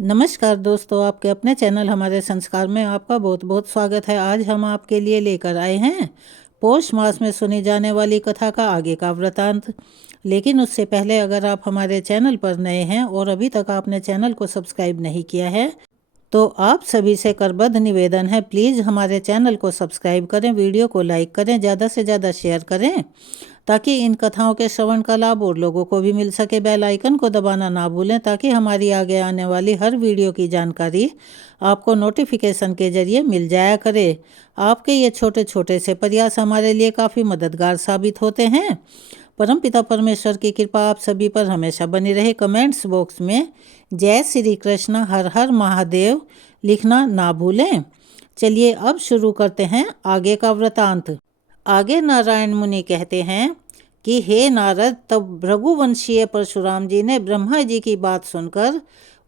नमस्कार दोस्तों, आपके अपने चैनल हमारे संस्कार में आपका बहुत बहुत स्वागत है। आज हम आपके लिए लेकर आए हैं पौष मास में सुनी जाने वाली कथा का आगे का वृतांत। लेकिन उससे पहले अगर आप हमारे चैनल पर नए हैं और अभी तक आपने चैनल को सब्सक्राइब नहीं किया है तो आप सभी से करबद्ध निवेदन है, प्लीज़ हमारे चैनल को सब्सक्राइब करें, वीडियो को लाइक करें, ज़्यादा से ज़्यादा शेयर करें ताकि इन कथाओं के श्रवण का लाभ और लोगों को भी मिल सके। बेल आइकन को दबाना ना भूलें ताकि हमारी आगे आने वाली हर वीडियो की जानकारी आपको नोटिफिकेशन के जरिए मिल जाया करे। आपके ये छोटे छोटे से प्रयास हमारे लिए काफ़ी मददगार साबित होते हैं। परमपिता परमेश्वर की कृपा आप सभी पर हमेशा बनी रहे। कमेंट्स बॉक्स में जय श्री कृष्ण हर हर महादेव लिखना ना भूलें। चलिए अब शुरू करते हैं आगे का वृतांत। आगे नारायण मुनि कहते हैं कि हे नारद, तब भृगुवंशीय परशुराम जी ने ब्रह्मा जी की बात सुनकर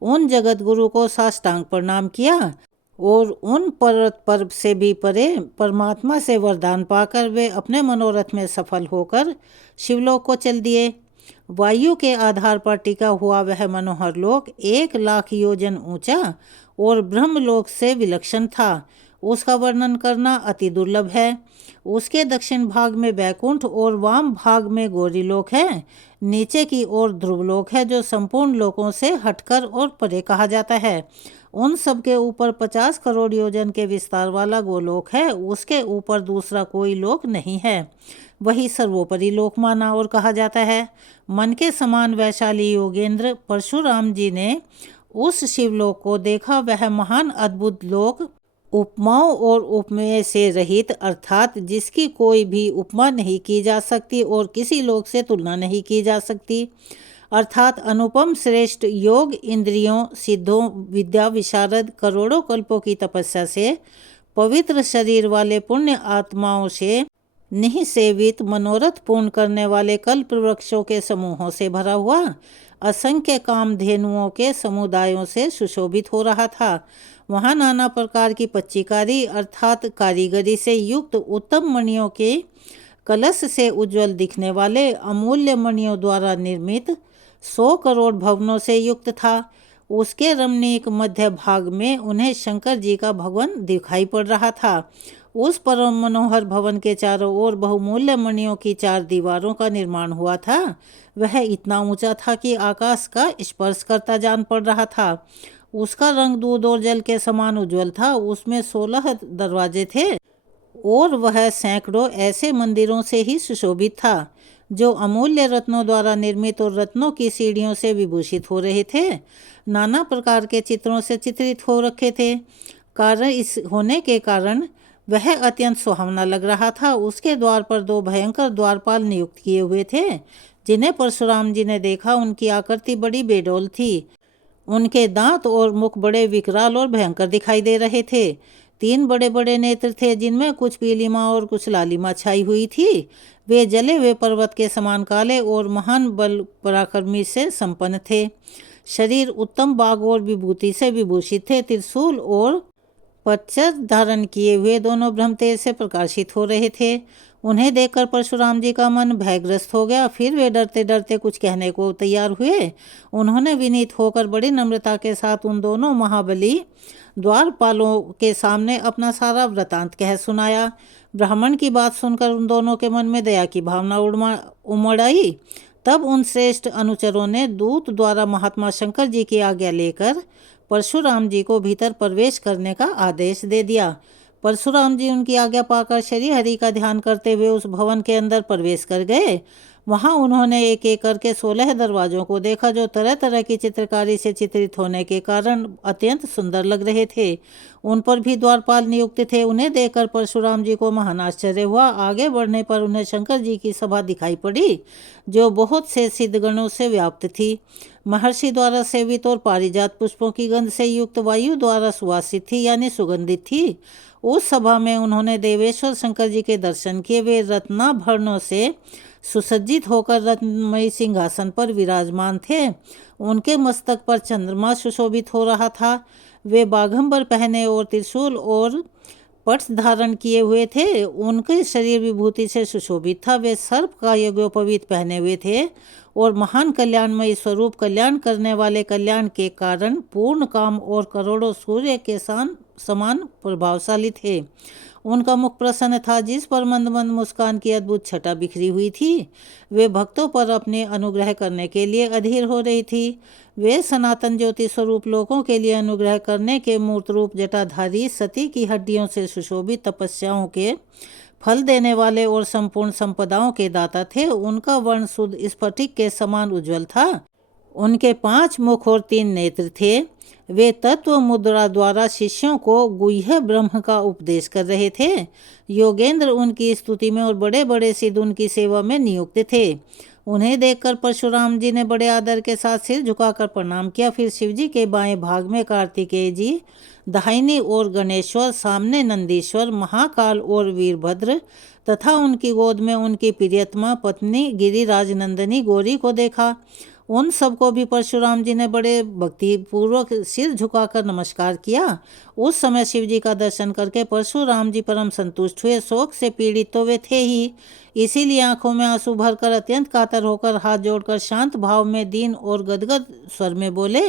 उन जगत गुरु को साष्टांग प्रणाम किया और उन पर्वत पर्व से भी परे परमात्मा से वरदान पाकर वे अपने मनोरथ में सफल होकर शिवलोक को चल दिए। वायु के आधार पर टिका हुआ वह मनोहर लोक 1,00,000 योजन ऊंचा और ब्रह्मलोक से विलक्षण था। उसका वर्णन करना अति दुर्लभ है। उसके दक्षिण भाग में बैकुंठ और वाम भाग में गौरीलोक है। नीचे की ओर ध्रुवलोक है जो संपूर्ण लोकों से हटकर और परे कहा जाता है। उन सब के ऊपर 50 करोड़ योजन के विस्तार वाला गोलोक है। उसके ऊपर दूसरा कोई लोक नहीं है। वही सर्वोपरि लोक माना और कहा जाता है। मन के समान वैशाली योगेंद्र परशुराम जी ने उस शिवलोक को देखा। वह महान अद्भुत लोक उपमाओं और उपमेय से रहित, अर्थात जिसकी कोई भी उपमा नहीं की जा सकती और किसी लोक से तुलना नहीं की जा सकती, अर्थात अनुपम श्रेष्ठ योग, इंद्रियों, सिद्धों, विद्या विशारद, करोड़ों कल्पों की तपस्या से पवित्र शरीर वाले पुण्य आत्माओं से निःसेवित, मनोरथ पूर्ण करने वाले कल्प वृक्षों के समूहों से भरा हुआ, असंख्य कामधेनुओं के समुदायों से सुशोभित हो रहा था। वहाँ नाना प्रकार की पच्चीकारी अर्थात कारीगरी से युक्त उत्तम मणियों के कलश से उज्जवल दिखने वाले अमूल्य मणियों द्वारा निर्मित 100 करोड़ भवनों से युक्त था। उसके रमणीक मध्य भाग में उन्हें शंकर जी का भवन दिखाई पड़ रहा था। उस परम मनोहर भवन के चारों ओर बहुमूल्य मणियों की 4 दीवारों का निर्माण हुआ था। वह इतना ऊंचा था कि आकाश का स्पर्श करता जान पड़ रहा था। उसका रंग दूध और जल के समान उज्जवल था। उसमें 16 दरवाजे थे और वह सैकड़ों ऐसे मंदिरों से ही सुशोभित था जो अमूल्य रत्नों द्वारा निर्मित और रत्नों की सीढ़ियों से विभूषित हो रहे थे। नाना प्रकार के चित्रों से चित्रित हो रखे थे। कारण इस होने के कारण वह अत्यंत सुहावना लग रहा था। उसके द्वार पर 2 भयंकर द्वारपाल नियुक्त किए हुए थे जिन्हें परशुराम जी ने देखा। उनकी आकृति बड़ी बेडौल थी। उनके दांत और मुख बड़े विकराल और भयंकर दिखाई दे रहे थे। 3 बड़े बड़े नेत्र थे जिनमें कुछ पीलिमा और कुछ लालिमा छाई हुई थी। वे जले हुए पर्वत के समान काले और महान बल पराक्रमी से संपन्न थे। शरीर उत्तम बाग और विभूति से विभूषित थे। त्रिशूल और पच्चर धारण किए हुए दोनों ब्रह्म तेज से प्रकाशित हो रहे थे। उन्हें देखकर परशुराम जी का मन भयग्रस्त हो गया। फिर वे डरते डरते कुछ कहने को तैयार हुए। उन्होंने विनीत होकर बड़ी नम्रता के साथ उन दोनों महाबली द्वारपालों के सामने अपना सारा वृतांत कह सुनाया। ब्राह्मण की बात सुनकर उन दोनों के मन में दया की भावना उमड़ आई। तब उन श्रेष्ठ अनुचरों ने दूत द्वारा महात्मा शंकर जी की आज्ञा लेकर परशुराम जी को भीतर प्रवेश करने का आदेश दे दिया। परशुराम जी उनकी आज्ञा पाकर श्री हरि का ध्यान करते हुए उस भवन के अंदर प्रवेश कर गए। वहां उन्होंने एक एक करके 16 दरवाजों को देखा जो तरह तरह की चित्रकारी से चित्रित होने के कारण अत्यंत सुंदर लग रहे थे। उन पर भी द्वारपाल नियुक्त थे। उन्हें देखकर परशुराम जी को महान आश्चर्य हुआ। आगे बढ़ने पर उन्हें शंकर जी की सभा दिखाई पड़ी जो बहुत से सिद्धगणों से व्याप्त थी। महर्षि द्वारा सेवित और पारिजात पुष्पों की गंध से युक्त वायु द्वारा सुवासित थी यानी सुगंधित थी। उस सभा में उन्होंने देवेश्वर शंकर जी के दर्शन किए। वे रत्नाभरणों से सुसज्जित होकर रत्नमयी सिंहासन पर विराजमान थे। उनके मस्तक पर चंद्रमा सुशोभित हो रहा था। वे बाघंबर पहने और त्रिशूल और पट्स धारण किए हुए थे। उनके शरीर विभूति से सुशोभित था। वे सर्प का यज्ञोपवीत पहने हुए थे और महान कल्याणमयी स्वरूप कल्याण करने वाले कल्याण के कारण पूर्ण काम और करोड़ों सूर्य के समान प्रभावशाली थे। उनका मुख प्रसन्न था, जिस पर मंद मंद मुस्कान की अद्भुत छटा बिखरी हुई थी। वे भक्तों पर अपने अनुग्रह करने के लिए अधीर हो रही थी। वे सनातन ज्योति स्वरूप लोगों के लिए अनुग्रह करने के मूर्त रूप जटाधारी सती की हड्डियों से सुशोभित तपस्याओं के फल देने वाले और संपूर्ण संपदाओं के दाता थे। उनका वर्ण शुद्ध स्फटिक के समान उज्जवल था। उनके 5 मुख और 3 नेत्र थे। वे तत्व मुद्रा द्वारा शिष्यों को गुह्य ब्रह्म का उपदेश कर रहे थे। योगेंद्र उनकी स्तुति में और बड़े बड़े सिद्ध उनकी सेवा में नियुक्त थे। उन्हें देखकर परशुराम जी ने बड़े आदर के साथ सिर झुकाकर प्रणाम किया। फिर शिवजी के बाएं भाग में कार्तिकेय जी, दाहिनी ओर गणेश्वर, सामने नंदीश्वर, महाकाल और वीरभद्र तथा उनकी गोद में उनकी प्रियतमा पत्नी गिरिराज नंदिनी गौरी को देखा। उन सबको भी परशुराम जी ने बड़े भक्तिपूर्वक सिर झुकाकर नमस्कार किया। उस समय शिव जी का दर्शन करके परशुराम जी परम संतुष्ट हुए। शोक से पीड़ित तो वे थे ही, इसीलिए आंखों में आंसू भरकर अत्यंत कातर होकर हाथ जोड़कर शांत भाव में दीन और गदगद स्वर में बोले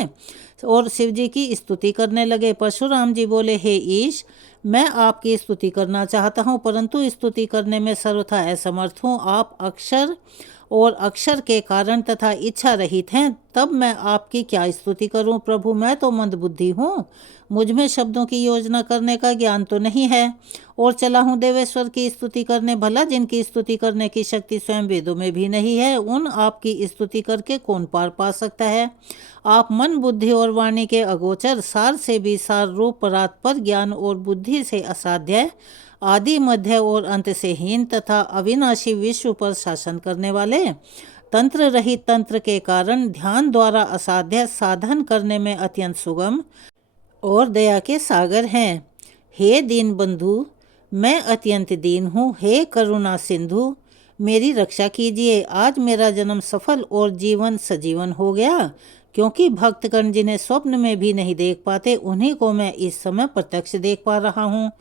और शिव जी की स्तुति करने लगे। परशुराम जी बोले, हे ईश, मैं आपकी स्तुति करना चाहता हूँ, परंतु स्तुति करने में सर्वथा असमर्थ हूँ। आप अक्षर और अक्षर के कारण तथा इच्छा रहित हैं, तब मैं आपकी क्या स्तुति करूं। प्रभु, मैं तो मंदबुद्धि हूँ, मुझ में शब्दों की योजना करने का ज्ञान तो नहीं है, और चला हूँ देवेश्वर की स्तुति करने। भला जिनकी स्तुति करने की शक्ति स्वयं वेदों में भी नहीं है, उन आपकी स्तुति करके कौन पार पा सकता है। आप मन, बुद्धि और वाणी के अगोचर, सार से भी सार रूप, परात्पर ज्ञान और बुद्धि से असाध्य, आदि मध्य और अंत से हीन तथा अविनाशी विश्व पर शासन करने वाले, तंत्र रहित तंत्र के कारण ध्यान द्वारा असाध्य साधन करने में अत्यंत सुगम और दया के सागर हैं। हे दीन बंधु, मैं अत्यंत दीन हूँ। हे करुणा सिंधु, मेरी रक्षा कीजिए। आज मेरा जन्म सफल और जीवन सजीवन हो गया, क्योंकि भक्तगण जिन्हें स्वप्न में भी नहीं देख पाते, उन्हीं को मैं इस समय प्रत्यक्ष देख पा रहा हूँ।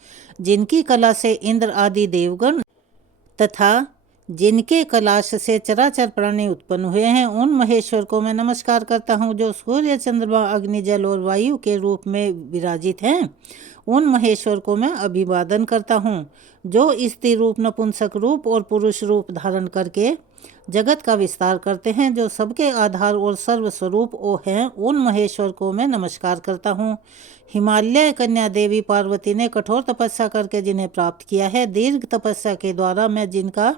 जिनकी कला से इंद्र आदि देवगण तथा जिनके कलाश से चराचर प्राणी उत्पन्न हुए हैं, उन महेश्वर को मैं नमस्कार करता हूँ, जो सूर्य, चंद्रमा, अग्नि, जल और वायु के रूप में विराजित हैं। उन महेश्वर को मैं अभिवादन करता हूँ, जो स्त्री रूप, नपुंसक रूप और पुरुष रूप धारण करके जगत का विस्तार करते हैं, जो सबके आधार और सर्वस्वरूप ओ हैं। उन महेश्वर को मैं नमस्कार करता हूँ। हिमालय कन्या देवी पार्वती ने कठोर तपस्या करके जिन्हें प्राप्त किया है, दीर्घ तपस्या के द्वारा मैं जिनका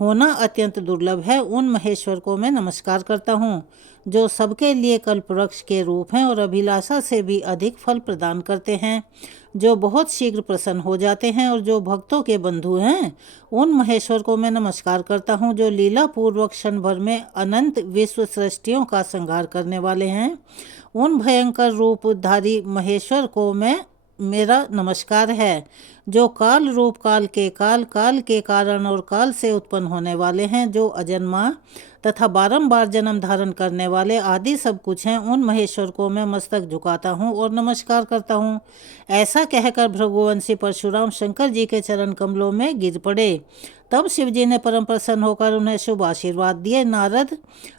होना अत्यंत दुर्लभ है, उन महेश्वर को मैं नमस्कार करता हूँ, जो सबके लिए कल्पवृक्ष के रूप हैं और अभिलाषा से भी अधिक फल प्रदान करते हैं, जो बहुत शीघ्र प्रसन्न हो जाते हैं और जो भक्तों के बंधु हैं। उन महेश्वर को मैं नमस्कार करता हूँ, जो लीला पूर्वक क्षण भर में अनंत विश्व सृष्टियों का संहार करने वाले हैं। उन भयंकर रूपधारी महेश्वर को मेरा नमस्कार है, जो काल रूप, काल के काल, काल के कारण और काल से उत्पन्न होने वाले हैं, जो अजन्मा तथा बारंबार जन्म धारण करने वाले आदि सब कुछ हैं। उन महेश्वर को मैं मस्तक झुकाता हूँ और नमस्कार करता हूँ। ऐसा कहकर भृगुवंशी परशुराम शंकर जी के चरण कमलों में गिर पड़े। तब शिवजी ने परम प्रसन्न होकर उन्हें शुभ आशीर्वाद दिए। नारद,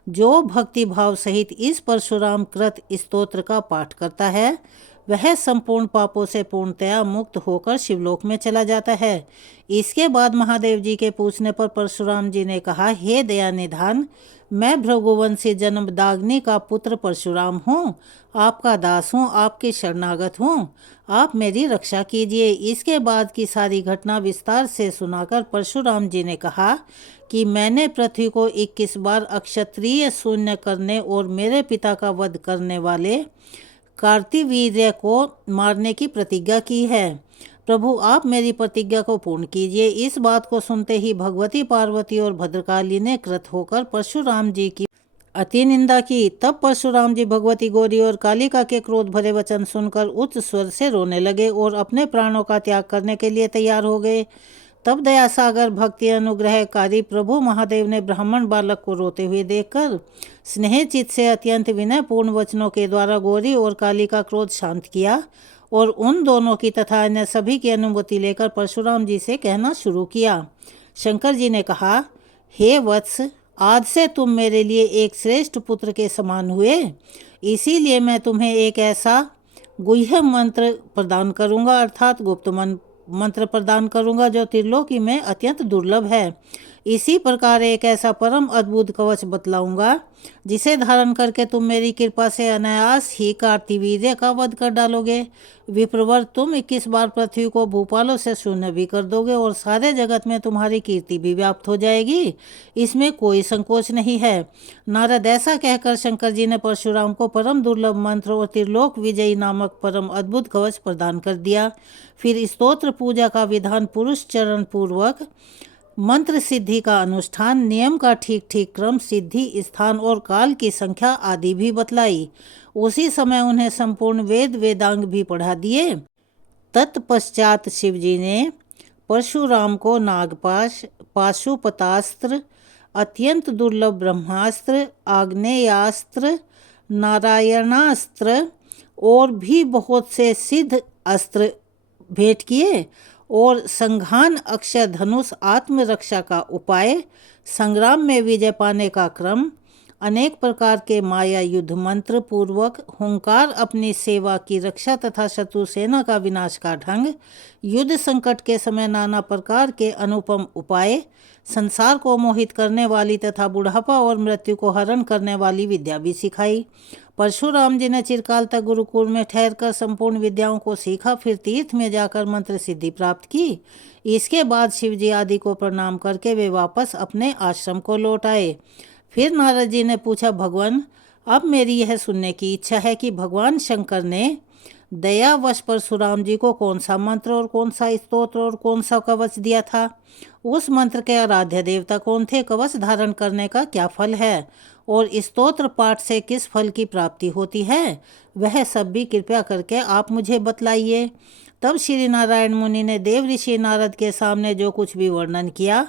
जो भक्ति भाव सहित इस परशुराम कृत स्तोत्र का पाठ करता है, वह संपूर्ण पापों से पूर्णतया मुक्त होकर शिवलोक में चला जाता है। इसके बाद महादेव जी के पूछने पर परशुराम जी ने कहा, हे दया निधान, मैं भृगुवंशी जन्मदाग्नि का पुत्र परशुराम हूँ, आपका दास हूँ, आपकी शरणागत हूँ, आप मेरी रक्षा कीजिए। इसके बाद की सारी घटना विस्तार से सुनाकर परशुराम जी ने कहा कि मैंने पृथ्वी को 21 बार अक्षत्रिय शून्य करने और मेरे पिता का वध करने वाले कार्तिवीर्य को मारने की प्रतिज्ञा की है। प्रभु, आप मेरी प्रतिज्ञा को पूर्ण कीजिए। इस बात को सुनते ही भगवती पार्वती और भद्रकाली ने कृत होकर परशुराम जी की अति निंदा की। तब परशुराम जी भगवती गौरी और कालिका के क्रोध भरे वचन सुनकर उच्च स्वर से रोने लगे और अपने प्राणों का त्याग करने के लिए तैयार हो गए। तब दया सागर भक्ति अनुग्रहकारी प्रभु महादेव ने ब्राह्मण बालक को रोते हुए देखकर स्नेहचित से अत्यंत विनयपूर्ण वचनों के द्वारा गौरी और काली का क्रोध शांत किया और उन दोनों की तथा अन्य सभी की अनुमति लेकर परशुराम जी से कहना शुरू किया। शंकर जी ने कहा, हे वत्स, आज से तुम मेरे लिए एक श्रेष्ठ पुत्र के समान हुए। इसीलिए मैं तुम्हें एक ऐसा गुह्य मंत्र प्रदान करूंगा, अर्थात गुप्त मंत्र प्रदान करूंगा, जो त्रिलोकी में अत्यंत दुर्लभ है। इसी प्रकार एक ऐसा परम अद्भुत कवच बतलाऊंगा, जिसे धारण करके तुम मेरी कृपा से अनायास ही कार्तिवीर्य का वध कर डालोगे। विप्रवर, तुम 21 बार पृथ्वी को भूपालों से शून्य भी कर दोगे और सारे जगत में तुम्हारी कीर्ति भी व्याप्त हो जाएगी। इसमें कोई संकोच नहीं है। नारद, ऐसा कहकर शंकर जी ने परशुराम को परम दुर्लभ मंत्र और त्रिलोक विजयी नामक परम अद्भुत कवच प्रदान कर दिया। फिर स्तोत्र पूजा का विधान, पुरुष चरण पूर्वक मंत्र सिद्धि का अनुष्ठान, नियम का ठीक ठीक क्रम, सिद्धि स्थान और काल की संख्या आदि भी बतलाई। उसी समय उन्हें संपूर्ण वेद वेदांग भी पढ़ा दिए। तत्पश्चात शिवजी ने परशुराम को नागपाश, पाशुपतास्त्र, अत्यंत दुर्लभ ब्रह्मास्त्र, आग्नेयास्त्र, नारायणास्त्र और भी बहुत से सिद्ध अस्त्र भेंट किए और संघान, अक्षय धनुष, आत्मरक्षा का उपाय, संग्राम में विजय पाने का क्रम, अनेक प्रकार के माया युद्ध मंत्र पूर्वक हुंकार, अपनी सेवा की रक्षा तथा शत्रु सेना का विनाश का ढंग, युद्ध संकट के समय नाना प्रकार के अनुपम उपाय, संसार को मोहित करने वाली तथा बुढ़ापा और मृत्यु को हरण करने वाली विद्या भी सिखाई। परशुराम जी ने चिरकाल तक गुरुकुल में ठहरकर संपूर्ण विद्याओं को सीखा, फिर तीर्थ में जाकर मंत्र सिद्धि प्राप्त की। इसके बाद शिवजी आदि को प्रणाम करके वे वापस अपने आश्रम को लौट आए। फिर नारद जी ने पूछा, भगवान, अब मेरी यह सुनने की इच्छा है कि भगवान शंकर ने दयावश परशुराम जी को कौन सा मंत्र और कौन सा स्तोत्र और कौन सा कवच दिया था? उस मंत्र के आराध्य देवता कौन थे? कवच धारण करने का क्या फल है और स्तोत्र पाठ से किस फल की प्राप्ति होती है? वह सब भी कृपया करके आप मुझे बतलाइए। तब श्री नारायण मुनि ने देव ऋषि नारद के सामने जो कुछ भी वर्णन किया,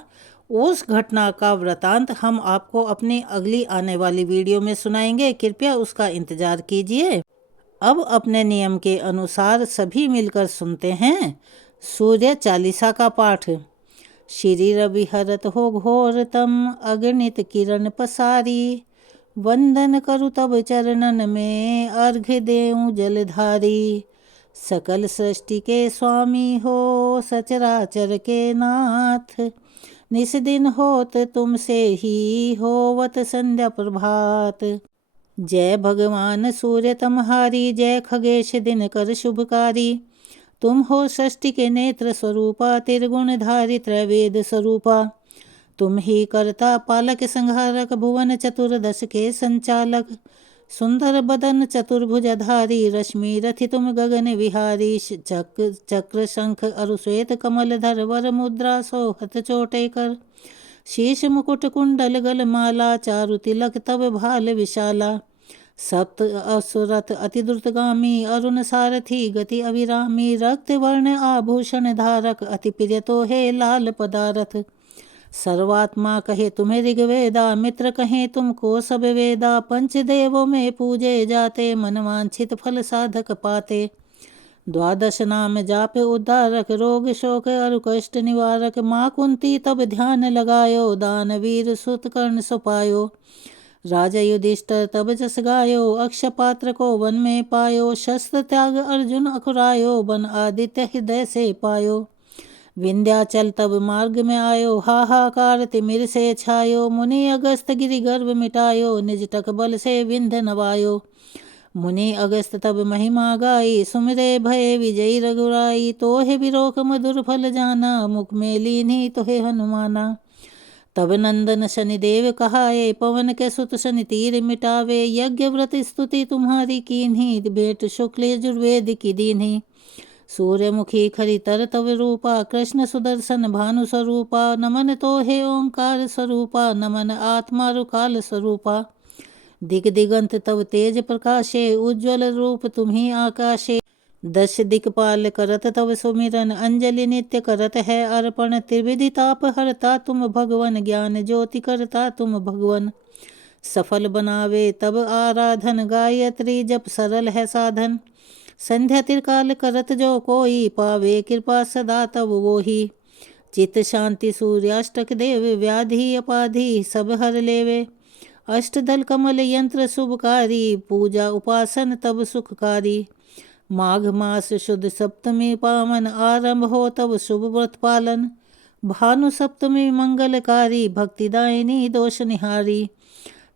उस घटना का वृतांत हम आपको अपनी अगली आने वाली वीडियो में सुनाएंगे। कृपया उसका इंतजार कीजिए। अब अपने नियम के अनुसार सभी मिलकर सुनते हैं सूर्य चालीसा का पाठ। श्री रवि हरत हो घोरतम, अगणित किरण पसारी, वंदन करु तब चरणन में, अर्घ्य देऊं जलधारी। सकल सृष्टि के स्वामी हो, सचराचर के नाथ, निस दिन होत तुमसे ही, होवत संध्या प्रभात। जय भगवान सूर्य तमहारी, जय खगेश दिनकर शुभकारी। तुम हो षष्टि के नेत्र स्वरूपा, त्रिगुण धारी त्रैवेद स्वरूपा। तुम ही करता पालक संहारक, भुवन चतुर्दश के संचालक। सुंदर बदन चतुर्भुजधारी, रश्मि रथि तुम गगन विहारी। चक्र शंख अरुश्वेत कमल धर, वर मुद्रा सोहत चोटेकर। शीश मुकुट कुंडल गल माला, चारु तिलक तब भाल विशाला। सप्त असुरथ अति द्रुतगामी, अरुण सारथी गति अविरामी। रक्त वर्ण आभूषण धारक, अति प्रिय तो है लाल पदारथ। सर्वात्मा कहे तुम्हें ऋग्वेदा, मित्र कहे तुमको सब वेदा। पंचदेवों में पूजे जाते, मनवांछित फल साधक पाते। द्वादश नाम जाप उद्धारक, रोग शोक अरु कष्ट निवारक। माँ कुंती तब ध्यान लगायो, दानवीर सुत कर्ण सुपायो। राजा युधिष्ठिर तब जस गायो, अक्षपात्र को वन में पायो। शस्त्र त्याग अर्जुन अखुरायो, बन आदित्य हृदय से पायो। विंध्याचल तब मार्ग में आयो, हाहाकार तिमिर से छायो। मुनि अगस्त गिरि गर्भ मिटायो, निज टक बल से विंध्य नवायो। मुनि अगस्त तब महिमा गाई, सुमिरे भय विजयी रघुराई। तोहे विरोख मधुर फल जाना, मुख में लीनी तोहे हनुमाना। तब नंदन शनिदेव कहाए, पवन के सुत शनि तीर मिटावे। यज्ञ व्रत स्तुति तुम्हारी कीन्ही, भेंट शुक्ल यजुर्वेद की दीन्ही। सूर्यमुखी खरितर तव रूपा, कृष्ण सुदर्शन भानु स्वरूपा। नमन तो हे ओंकार स्वरूपा, नमन आत्मा रुकाल स्वरूपा। दिग दिगंत तव तेज प्रकाशे, उज्ज्वल रूप तुम्ही आकाशे। दश दिक्पाल करत तव सुमिरन, अंजलि नित्य करत है अर्पण। त्रिविधि ताप हरता तुम भगवन, ज्ञान ज्योति करता तुम भगवन। सफल बनावे तब आराधन, गायत्री जप सरल है साधन। संध्या त्रिकाल करत जो कोई, पावे कृपा सदा तब वो ही। चित्त शांति सूर्याष्टक देव, व्याधि अपाधि सब हर लेवे। अष्टदल कमल यंत्र शुभकारी, पूजा उपासन तब सुखकारी। माघ मास शुद्ध सप्तमी पावन, आरंभ हो तब शुभ व्रत पालन। भानु सप्तमी मंगलकारी, भक्तिदायिनी दोष निहारी।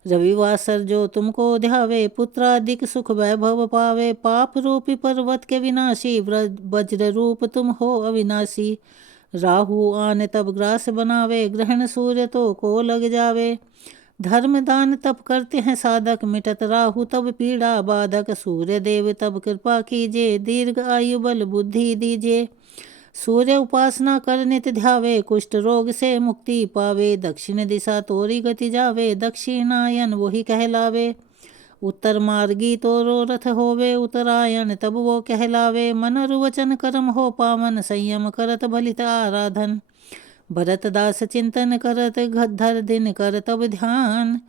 रविवासर जो तुमको ध्यावे, पुत्रादिक सुख वैभव पावे। पाप रूपी पर्वत के विनाशी, वज्र रूप तुम हो अविनाशी। राहु आने तब ग्रास बनावे, ग्रहण सूर्य तो को लग जावे। धर्म दान तब करते हैं साधक, मिटत राहु तब पीड़ा बाधक। सूर्य देव तब कृपा कीजिए, दीर्घ आयु बल बुद्धि दीजिए। सूर्य उपासना कर नित ध्यावे, कुष्ठ रोग से मुक्ति पावे। दक्षिण दिशा तोरी गति जावे, दक्षिणायन वही कहलावे। उत्तर मार्गी तोरो रथ होवे, उत्तरायण तब वो कहलावे। मन रुवचन कर्म हो पावन, संयम करत भलित आराधन। भरत दास चिंतन करत, धर दिन कर तब ध्यान।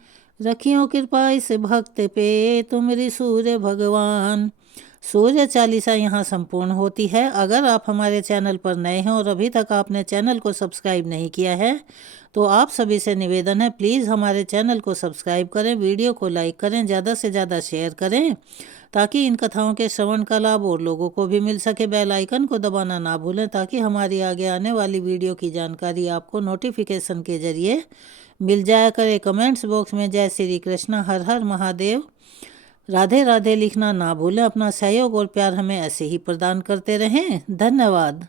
रखियो कृपा इस भक्त पे, तुमरी सूर्य भगवान। सूर्य चालीसा यहाँ संपूर्ण होती है। अगर आप हमारे चैनल पर नए हैं और अभी तक आपने चैनल को सब्सक्राइब नहीं किया है तो आप सभी से निवेदन है, प्लीज़ हमारे चैनल को सब्सक्राइब करें, वीडियो को लाइक करें, ज़्यादा से ज़्यादा शेयर करें ताकि इन कथाओं के श्रवण का लाभ और लोगों को भी मिल सके। बेल आइकन को दबाना ना भूलें ताकि हमारी आगे आने वाली वीडियो की जानकारी आपको नोटिफिकेशन के जरिए मिल जाया करे। कमेंट्स बॉक्स में जय श्री कृष्ण, हर हर महादेव, राधे राधे लिखना ना भूलें। अपना सहयोग और प्यार हमें ऐसे ही प्रदान करते रहें। धन्यवाद।